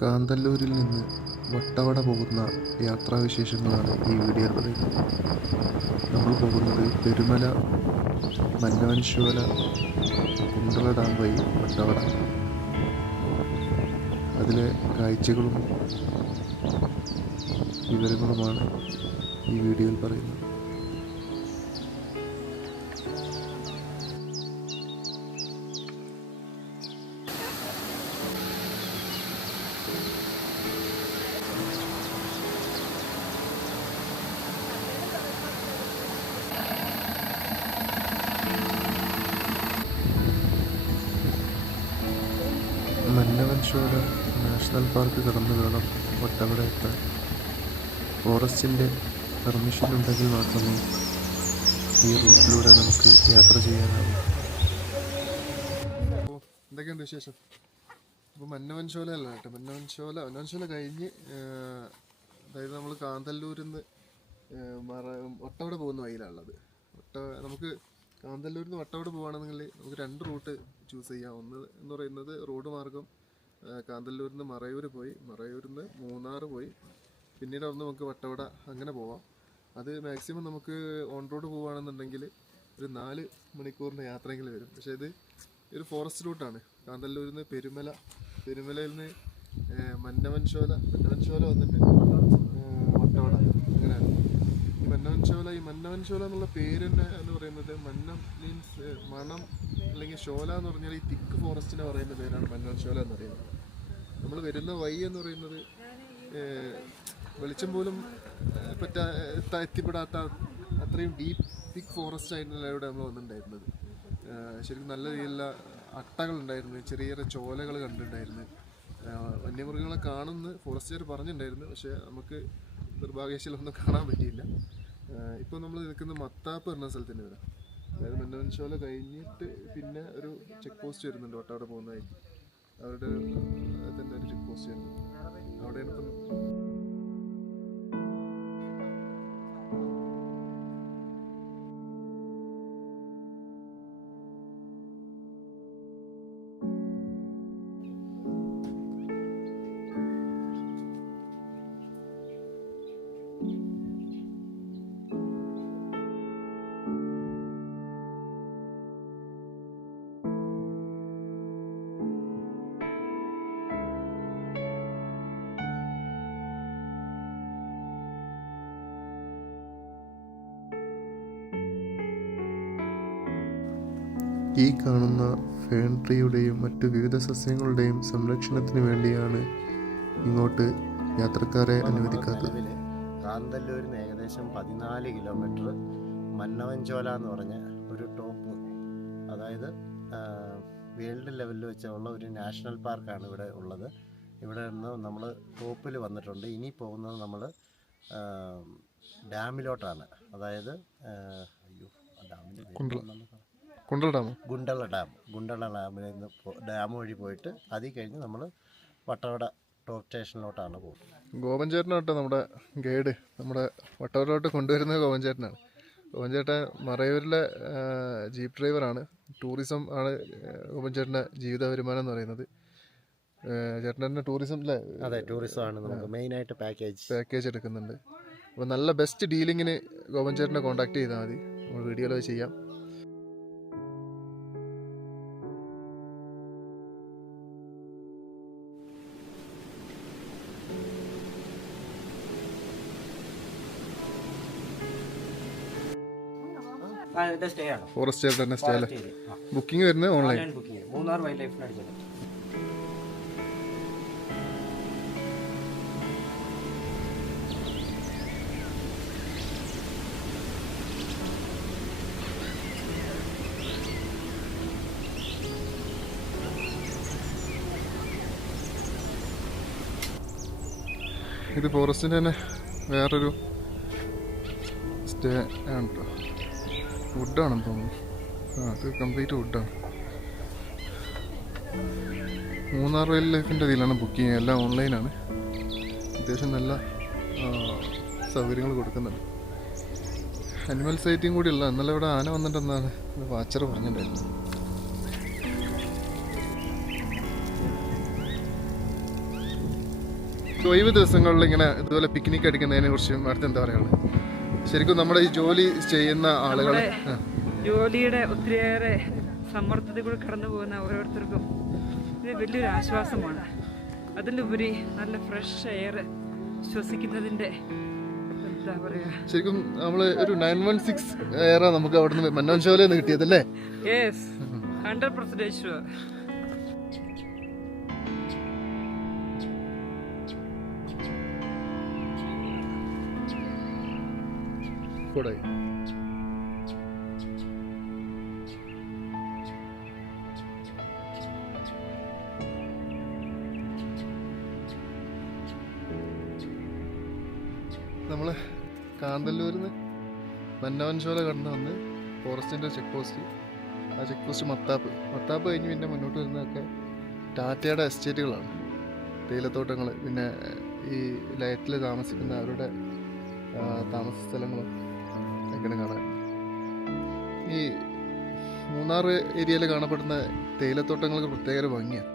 കാന്തല്ലൂരിൽ നിന്ന് വട്ടവട പോകുന്ന യാത്രാവിശേഷങ്ങളാണ് ഈ വീഡിയോയിൽ പറയുന്നത്. നമ്മൾ പോകുന്നത് പെരുമല, മന്നവൻശോല, കുണ്ടള ഡാം വഴി വട്ടവട. അതിലെ കാഴ്ചകളും വിവരങ്ങളുമാണ് ഈ വീഡിയോയിൽ പറയുന്നത്. മന്നവൻശോല നാഷണൽ പാർക്ക് കടന്നു വേണം വട്ടവട എത്താൻ. ഫോറസ്റ്റിൻ്റെ പെർമിഷൻ ഉണ്ടെങ്കിൽ മാത്രമേ ഈ റൂട്ടിലൂടെ നമുക്ക് യാത്ര ചെയ്യാനാവൂ. എന്തൊക്കെയുണ്ട് വിശേഷം? അപ്പോൾ മന്നവൻശോല അല്ല കേട്ടോ, മന്നവൻശോല കഴിഞ്ഞ് അതായത് നമ്മൾ കാന്തല്ലൂരിൽ നിന്ന് വട്ടവട പോകുന്ന വഴിയിലാണുള്ളത്. നമുക്ക് കാന്തല്ലൂരിൽ നിന്ന് വട്ടവട പോകുകയാണെന്നുണ്ടെങ്കിൽ നമുക്ക് രണ്ട് റൂട്ട് ചൂസ് ചെയ്യാം. ഒന്ന് എന്ന് പറയുന്നത് റോഡ് മാർഗം കാന്തല്ലൂരിൽ നിന്ന് മറയൂരിൽ നിന്ന് മൂന്നാർ പോയി പിന്നീട് അവിടുന്ന് നമുക്ക് വട്ടവട അങ്ങനെ പോവാം. അത് മാക്സിമം നമുക്ക് ഓൺ റോഡ് പോവുകയാണെന്നുണ്ടെങ്കിൽ ഒരു 4 മണിക്കൂറിൻ്റെ യാത്രയെങ്കിലും വരും. പക്ഷേ ഇത് ഒരു ഫോറസ്റ്റ് റൂട്ടാണ്. കാന്തല്ലൂരിൽ നിന്ന് പെരുമലയിൽ നിന്ന് മന്നവൻശോല വന്നിട്ട് വട്ടവട അങ്ങനെയാണ്. ഈ മന്നവൻശോല എന്നുള്ള പേര് തന്നെ എന്ന് പറയുന്നത് മന്നം മീൻസ് മണം, അല്ലെങ്കിൽ ശോല എന്ന് പറഞ്ഞാൽ ഈ തിക്ക് ഫോറസ്റ്റിനെ പറയുന്ന പേരാണ് മന്നവൻശോല എന്ന് പറയുന്നത്. നമ്മൾ വരുന്ന വഴി എന്ന് പറയുന്നത് വെളിച്ചം പോലും എത്തിപ്പെടാത്ത അത്രയും തിക്ക് ഫോറസ്റ്റ് ആയിരുന്നല്ലോ ഇവിടെ നമ്മൾ വന്നിട്ടുണ്ടായിരുന്നത്. ശരിക്കും നല്ല രീതിയിലുള്ള അട്ടകളുണ്ടായിരുന്നു, ചെറിയ ചെറിയ ചോലകൾ കണ്ടിട്ടുണ്ടായിരുന്നു. വന്യമൃഗങ്ങളെ കാണുമെന്ന് ഫോറസ്റ്റുകാർ പറഞ്ഞിട്ടുണ്ടായിരുന്നു, പക്ഷേ നമുക്ക് നിർഭാഗ്യവശാലൊന്നും കാണാൻ പറ്റിയില്ല. ഇപ്പോൾ നമ്മൾ നിൽക്കുന്ന മത്താപ്പ് എന്ന സ്ഥലത്തിൻ്റെ വരാം. അതായത് മന്നവൻശോല കഴിഞ്ഞിട്ട് പിന്നെ ഒരു ചെക്ക് പോസ്റ്റ് വരുന്നുണ്ട് വട്ടവട പോകുന്നതായിട്ട്. അവരുടെ തന്നെ ഒരു ചെക്ക് പോസ്റ്റ് വരുന്നുണ്ട്. അവിടെയാണ് ഇപ്പം ഈ കാണുന്ന ഫേൺ ട്രീയുടെയും മറ്റു വിവിധ സസ്യങ്ങളുടെയും സംരക്ഷണത്തിന് വേണ്ടിയാണ് ഇങ്ങോട്ട് യാത്രക്കാരെ അനുവദിക്കാത്തത്. കാന്തല്ലൂരിൽ നിന്ന് ഏകദേശം 14 കിലോമീറ്റർ മന്നവൻശോല എന്ന് പറഞ്ഞ ഒരു ടോപ്പ്, അതായത് വേൾഡ് ലെവലിൽ വെച്ചുള്ള ഒരു നാഷണൽ പാർക്കാണ് ഇവിടെ ഉള്ളത്. ഇവിടെ നിന്ന് നമ്മൾ ടോപ്പിൽ വന്നിട്ടുണ്ട്. ഇനി പോകുന്നത് നമ്മൾ ഡാമിലോട്ടാണ്. അതായത് ഗുണ്ടള ഡാമിൽ നിന്ന് ഡാം വഴി പോയിട്ട് അതിൽ കഴിഞ്ഞ് നമ്മൾ വട്ടവട ടോപ്പ് സ്റ്റേഷനിലോട്ടാണ് പോകുന്നത്. ഗോപൻ ചേട്ടനാട്ടോ നമ്മുടെ ഗൈഡ്. നമ്മുടെ വട്ടവടയിലോട്ട് കൊണ്ടുവരുന്നത് ഗോപൻ ചേട്ടനാണ്. ഗോപൻ ചേട്ടൻ മറയൂരിലെ ജീപ്പ് ഡ്രൈവറാണ്. ടൂറിസം ആണ് ഗോപൻ ചേട്ടൻ്റെ ജീവിത വരുമാനം എന്ന് പറയുന്നത്. ചേട്ടൻ തന്നെ ടൂറിസം അല്ലേ? അതെ, ടൂറിസം ആണ് നമുക്ക് മെയിനായിട്ട് പാക്കേജ് എടുക്കുന്നുണ്ട്. അപ്പോൾ നല്ല ബെസ്റ്റ് ഡീലിങ്ങിന് ഗോപൻ ചേട്ടനെ കോൺടാക്ട് ചെയ്താൽ മതി. നമ്മൾ വീഡിയോയിൽ ചെയ്യാം. ഫോറസ്റ്റ് തന്നെ സ്റ്റേ അല്ലേ? ബുക്കിംഗ് വരുന്നത് ഓൺലൈൻ. മൂന്നാർ വൈൽഡ് ലൈഫിന് അടിച്ചത്. ഇത് ഫോറസ്റ്റിൻ്റെ തന്നെ വേറൊരു സ്റ്റേ ആണ് കേട്ടോ. വുഡാണെന്ന് തോന്നുന്നു. അത് കംപ്ലീറ്റ് വുഡാണ്. മൂന്നാർ വൈൽഡ് ലൈഫിൻ്റെ ഇതിലാണ് ബുക്കിംഗ്. എല്ലാം ഓൺലൈനാണ്. അത്യാവശ്യം നല്ല സൗകര്യങ്ങൾ കൊടുക്കുന്നുണ്ട്. അനിമൽ സൈറ്റിങ് കൂടിയുള്ള. ഇന്നലെ ഇവിടെ ആന വന്നിട്ടെന്നാണ് വാച്ചർ പറഞ്ഞിട്ടുണ്ടായിരുന്നത്. ഒഴിവ് ദിവസങ്ങളിൽ ഇങ്ങനെ ഇതുപോലെ പിക്നിക് അടിക്കുന്നതിനെ കുറിച്ച് അടുത്ത് എന്താ പറയുള്ളത്? ശരിക്കും നമ്മുടെ ഈ ജോലി ചെയ്യുന്ന ആളുകൾ ജോലിയുടെ ഒത്തിരിയേറെ സമ്മർദ്ദത്തിൽ കൂടെ കടന്നു പോകുന്ന ഓരോരുത്തർക്കും ഇത് വലിയൊരു ആശ്വാസമാണ്. അതിലുപരി നല്ല ഫ്രഷ് എയർ ശ്വസിക്കുന്നതിൻ്റെ എന്താ പറയുക, ശരിക്കും നമ്മൾ ഒരു 916 എയറാ നമുക്ക് അവിടെ നിന്ന് മന്നവൻചോലയിൽ നിന്ന് കിട്ടിയതല്ലേ? Yes, 100% sure. കൂടായി നമ്മൾ കാന്തല്ലൂരിൽ നിന്ന് മന്നവൻചോല കടന്ന് വന്ന് ഫോറസ്റ്റിൻ്റെ ചെക്ക് പോസ്റ്റ്, ആ ചെക്ക് പോസ്റ്റ് മത്താപ്പ് കഴിഞ്ഞ് പിന്നെ മുന്നോട്ട് വരുന്നതൊക്കെ ടാറ്റയുടെ എസ്റ്റേറ്റുകളാണ്, തേയിലത്തോട്ടങ്ങൾ, പിന്നെ ഈ ലയത്തിൽ താമസിക്കുന്ന അവരുടെ താമസ സ്ഥലങ്ങളും ഒക്കെയാണ് കാണാൻ. ഈ മൂന്നാർ ഏരിയയിൽ കാണപ്പെടുന്ന തേയിലത്തോട്ടങ്ങൾക്ക് പ്രത്യേക ഭംഗിയാണ്.